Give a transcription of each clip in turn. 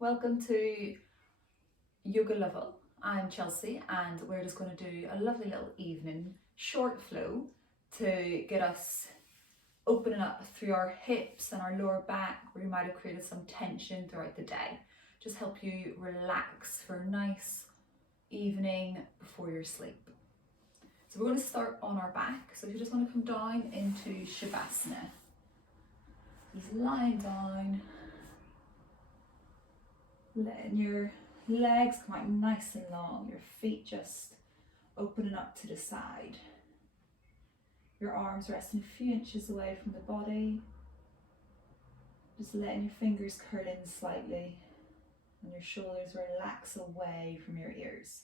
Welcome to Yoga Level. I'm Chelsea and we're just going to do a lovely little evening short flow to get us opening up through our hips and our lower back where you might have created some tension throughout the day. Just help you relax for a nice evening before your sleep. So we're going to start on our back. So if you just want to come down into Shavasana, just lying down, letting your legs come out nice and long, your feet just opening up to the side. Your arms resting a few inches away from the body. Just letting your fingers curl in slightly and your shoulders relax away from your ears.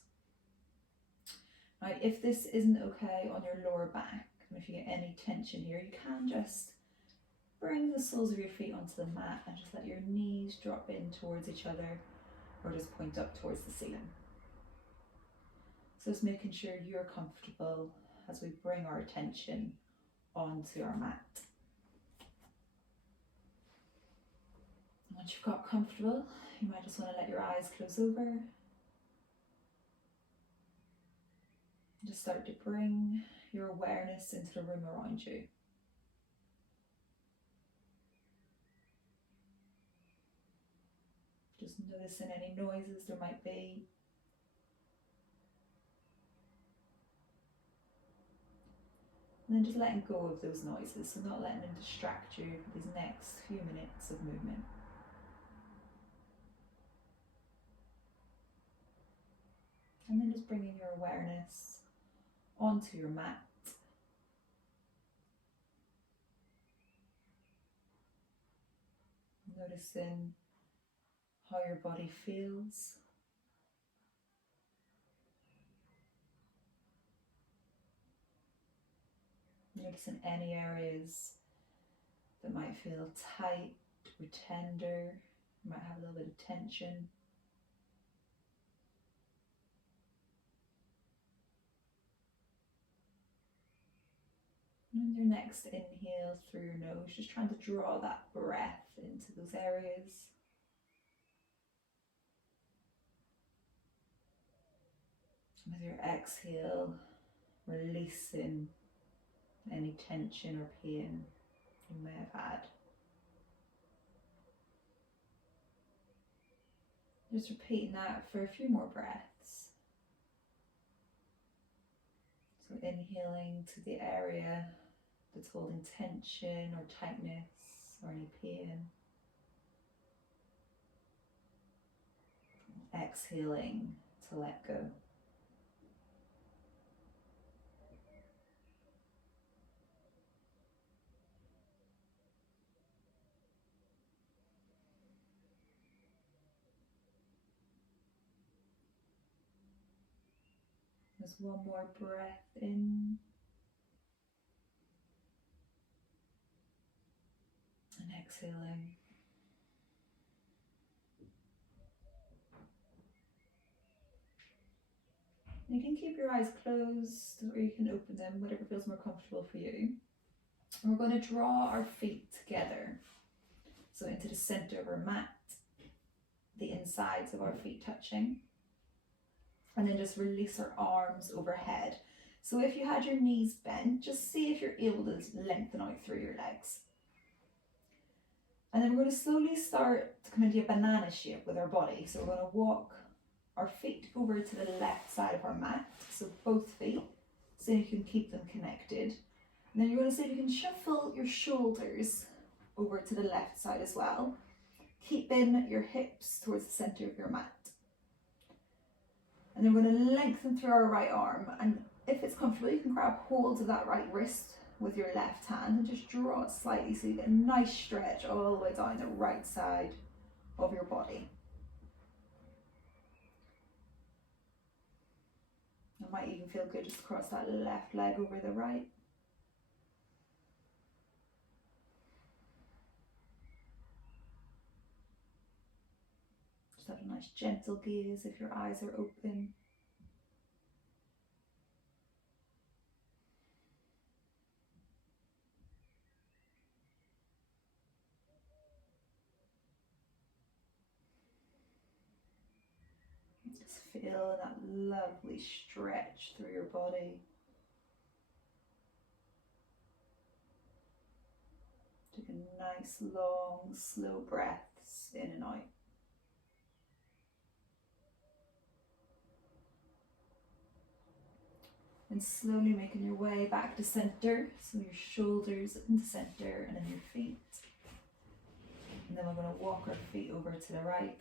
Now, if this isn't okay on your lower back, and if you get any tension here, you can just bring the soles of your feet onto the mat and just let your knees drop in towards each other or just point up towards the ceiling. So just making sure you're comfortable as we bring our attention onto our mat. Once you've got comfortable, you might just want to let your eyes close over. Just start to bring your awareness into the room around you. Just noticing any noises there might be. And then just letting go of those noises, so not letting them distract you for these next few minutes of movement. And then just bringing your awareness onto your mat. Noticing how your body feels. Noticing any areas that might feel tight or tender, you might have a little bit of tension. And your next inhale through your nose, just trying to draw that breath into those areas. With your exhale, releasing any tension or pain you may have had. Just repeating that for a few more breaths. So inhaling to the area that's holding tension or tightness or any pain. Exhaling to let go. Just one more breath in and exhaling. You can keep your eyes closed or you can open them, whatever feels more comfortable for you. And we're going to draw our feet together. So into the center of our mat, the insides of our feet touching. And then just release our arms overhead. So if you had your knees bent, just see if you're able to lengthen out through your legs. And then we're going to slowly start to come into a banana shape with our body. So we're going to walk our feet over to the left side of our mat. So both feet, so you can keep them connected. And then you're going to see if you can shuffle your shoulders over to the left side as well. Keeping your hips towards the center of your mat. And then we're going to lengthen through our right arm, and if it's comfortable you can grab hold of that right wrist with your left hand and just draw it slightly so you get a nice stretch all the way down the right side of your body. It might even feel good just cross that left leg over the right. Just have a nice gentle gaze if your eyes are open. feel that lovely stretch through your body. Taking nice, long, slow breaths in and out. And slowly making your way back to center. So your shoulders into center and then your feet. And then we're going to walk our feet over to the right.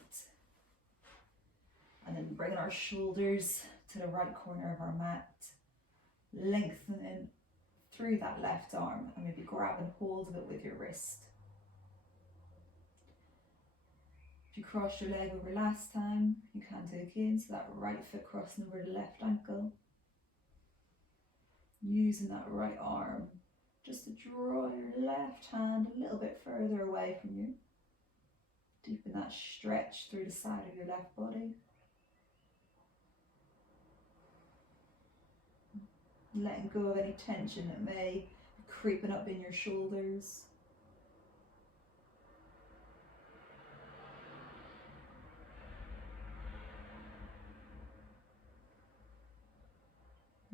And then bringing our shoulders to the right corner of our mat. Lengthening through that left arm and maybe grab and hold of it with your wrist. If you crossed your leg over last time, you can do again. So that right foot crossing over the left ankle. Using that right arm just to draw your left hand a little bit further away from you. Deepen that stretch through the side of your left body. Letting go of any tension that may be creeping up in your shoulders.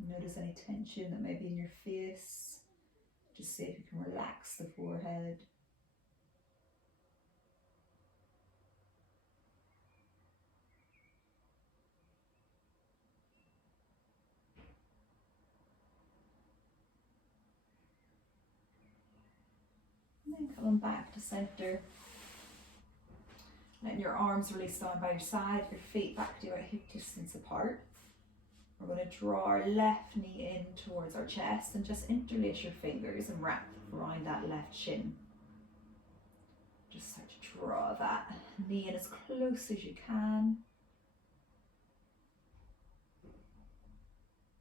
Notice any tension that may be in your face. Just see if you can relax the forehead. And then coming back to center. Letting your arms release down by your side, your feet back to about hip distance apart. We're going to draw our left knee in towards our chest and just interlace your fingers and wrap around that left shin. Just start to draw that knee in as close as you can.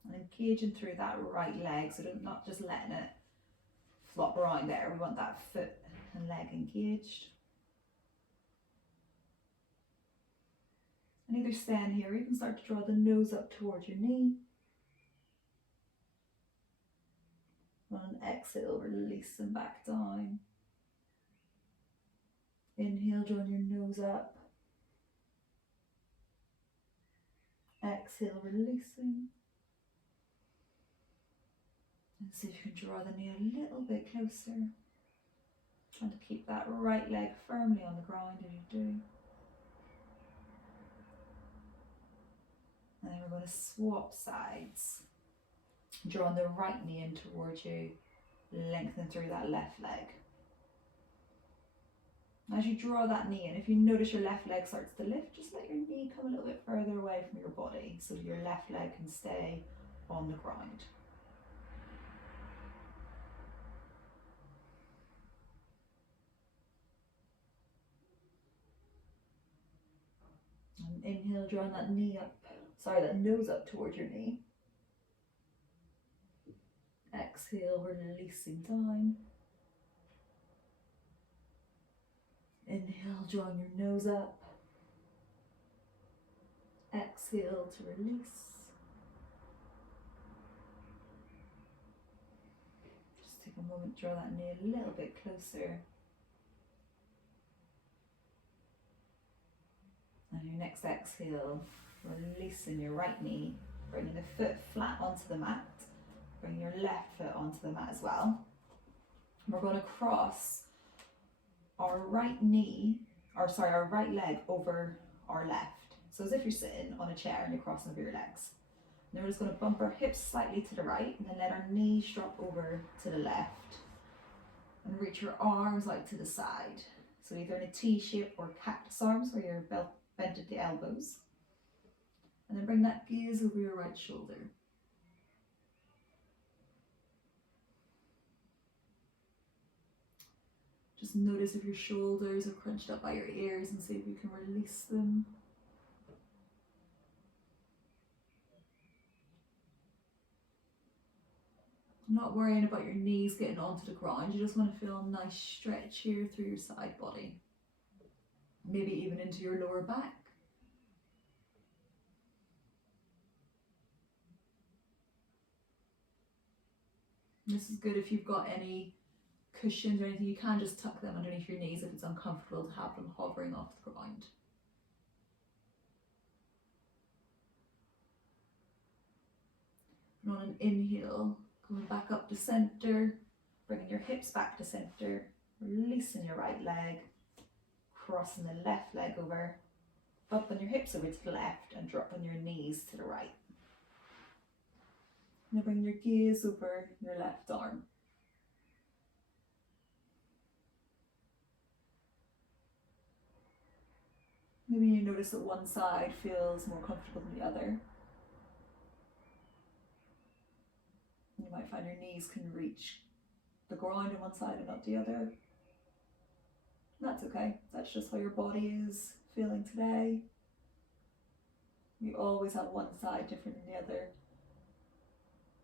And engaging through that right leg, so not just letting it flop around there. We want that foot and leg engaged. And either stand here, or you can start to draw the nose up towards your knee. And exhale, releasing back down. Inhale, drawing your nose up. Exhale, releasing. And see if you can draw the knee a little bit closer. Trying to keep that right leg firmly on the ground as you do. And then we're going to swap sides. Drawing the right knee in towards you, lengthen through that left leg. As you draw that knee in, if you notice your left leg starts to lift, just let your knee come a little bit further away from your body so that your left leg can stay on the ground. And inhale, drawing that that nose up towards your knee. Exhale, releasing down. Inhale, drawing your nose up. Exhale to release. Just take a moment, draw that knee a little bit closer. And your next exhale, releasing your right knee, bringing the foot flat onto the mat. Bring your left foot onto the mat as well. We're going to cross our right leg over our left. So as if you're sitting on a chair and you're crossing over your legs. And then we're just going to bump our hips slightly to the right and then let our knees drop over to the left. And reach your arms out to the side. So either in a T shape or cactus arms where you're bent at the elbows. And then bring that gaze over your right shoulder. Just notice if your shoulders are crunched up by your ears and see if you can release them. Not worrying about your knees getting onto the ground, you just want to feel a nice stretch here through your side body. Maybe even into your lower back. This is good if you've got any cushions or anything, you can just tuck them underneath your knees if it's uncomfortable to have them hovering off the ground. And on an inhale, going back up to center, bringing your hips back to center, releasing your right leg, crossing the left leg over, up on your hips over to the left and drop on your knees to the right. Now bring your gaze over your left arm. Maybe you notice that one side feels more comfortable than the other. You might find your knees can reach the ground on one side and not the other. That's okay. That's just how your body is feeling today. We always have one side different than the other.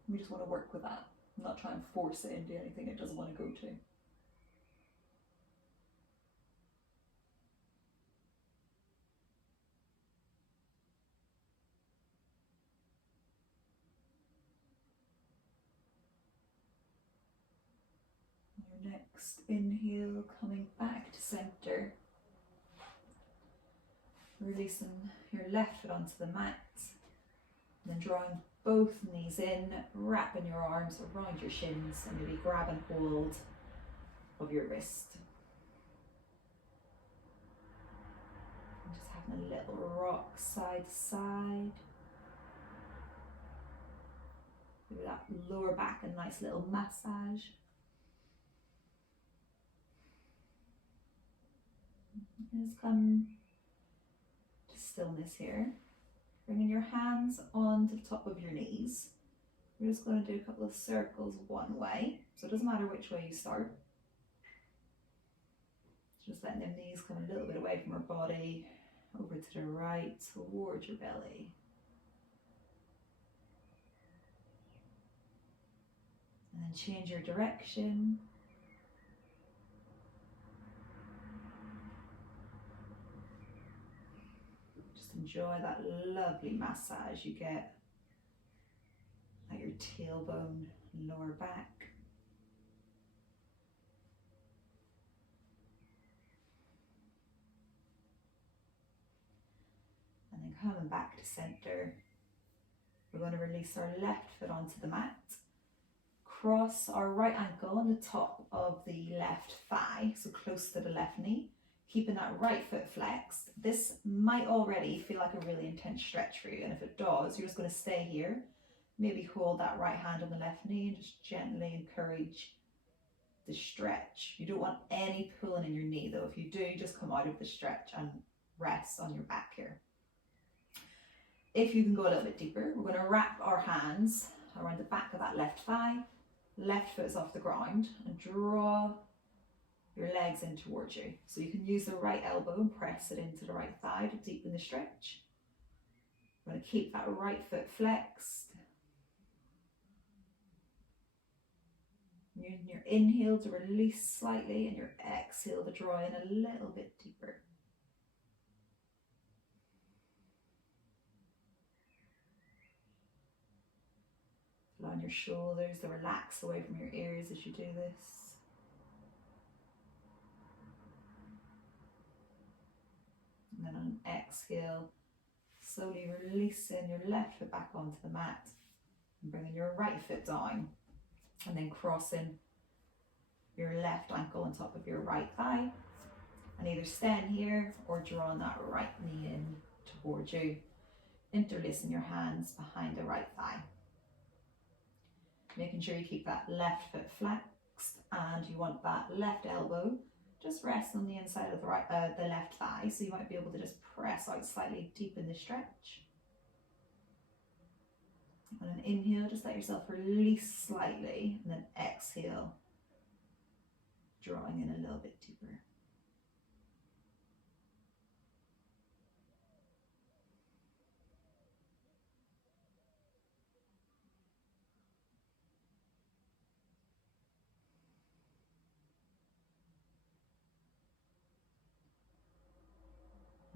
We just want to work with that, not try and force it into anything it doesn't want to go to. Your next inhale, coming back to center. Releasing your left foot onto the mat. And then drawing both knees in, wrapping your arms around your shins and maybe grab and hold of your wrist. And just having a little rock side to side. Give that lower back a nice little massage. And just come to stillness here. Bringing your hands onto the top of your knees. We're just going to do a couple of circles one way. So it doesn't matter which way you start. Just letting them knees come a little bit away from our body, over to the right, towards your belly. And then change your direction. Enjoy that lovely massage you get at your tailbone and lower back. And then coming back to center, we're going to release our left foot onto the mat. Cross our right ankle on the top of the left thigh, so close to the left knee. Keeping that right foot flexed. This might already feel like a really intense stretch for you, and if it does, you're just going to stay here. Maybe hold that right hand on the left knee and just gently encourage the stretch. You don't want any pulling in your knee though. If you do, just come out of the stretch and rest on your back here. If you can go a little bit deeper, we're going to wrap our hands around the back of that left thigh. Left foot is off the ground, and draw your legs in towards you. So you can use the right elbow and press it into the right thigh to deepen the stretch. We're going to keep that right foot flexed. Using your inhale to release slightly and your exhale to draw in a little bit deeper. Allowing your shoulders to relax away from your ears as you do this. And then on an exhale, slowly releasing your left foot back onto the mat and bringing your right foot down, and then crossing your left ankle on top of your right thigh, and either stand here or drawing that right knee in towards you, interlacing your hands behind the right thigh. Making sure you keep that left foot flexed, and you want that left elbow just rest on the inside of the left thigh, so you might be able to just press out slightly, deepen the stretch. On an inhale, just let yourself release slightly, and then exhale, drawing in a little bit deeper.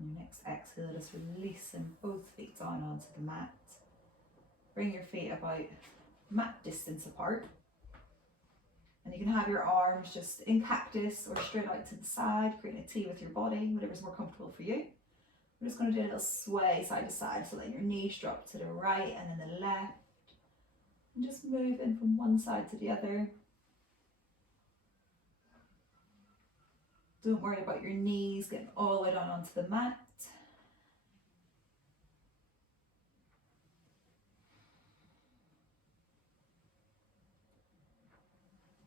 And your next exhale, just releasing both feet down onto the mat. Bring your feet about mat distance apart. And you can have your arms just in cactus or straight out to the side, creating a T with your body, whatever's more comfortable for you. We're just going to do a little sway side to side, so let your knees drop to the right and then the left. And just moving from one side to the other. Don't worry about your knees getting all the way down onto the mat.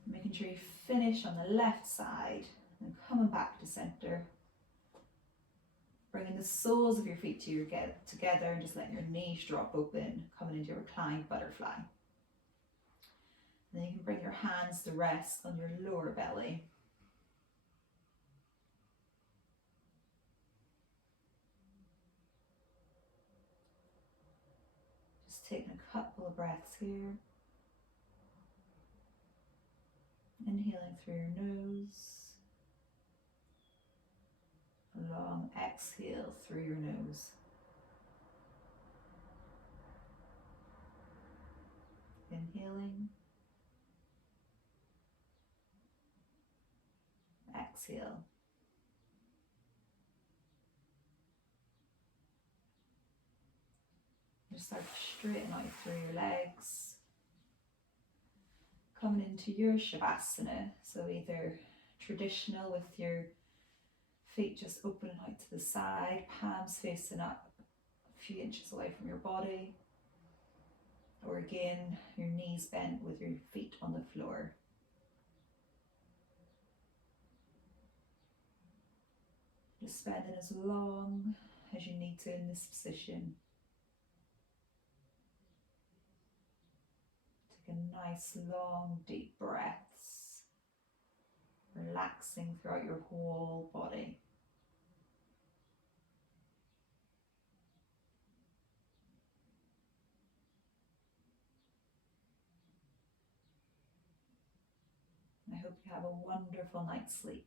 Making sure you finish on the left side and coming back to center. Bringing the soles of your feet together and just letting your knees drop open, coming into your reclined butterfly. And then you can bring your hands to rest on your lower belly. Just taking a couple of breaths here. Inhaling through your nose. A long exhale through your nose. Inhaling. Exhale. Just start to straighten out through your legs. Coming into your Shavasana, so either traditional with your feet just opening out to the side, palms facing up a few inches away from your body, or again, your knees bent with your feet on the floor. Just spending as long as you need to in this position. Take a nice long deep breaths, relaxing throughout your whole body. I hope you have a wonderful night's sleep.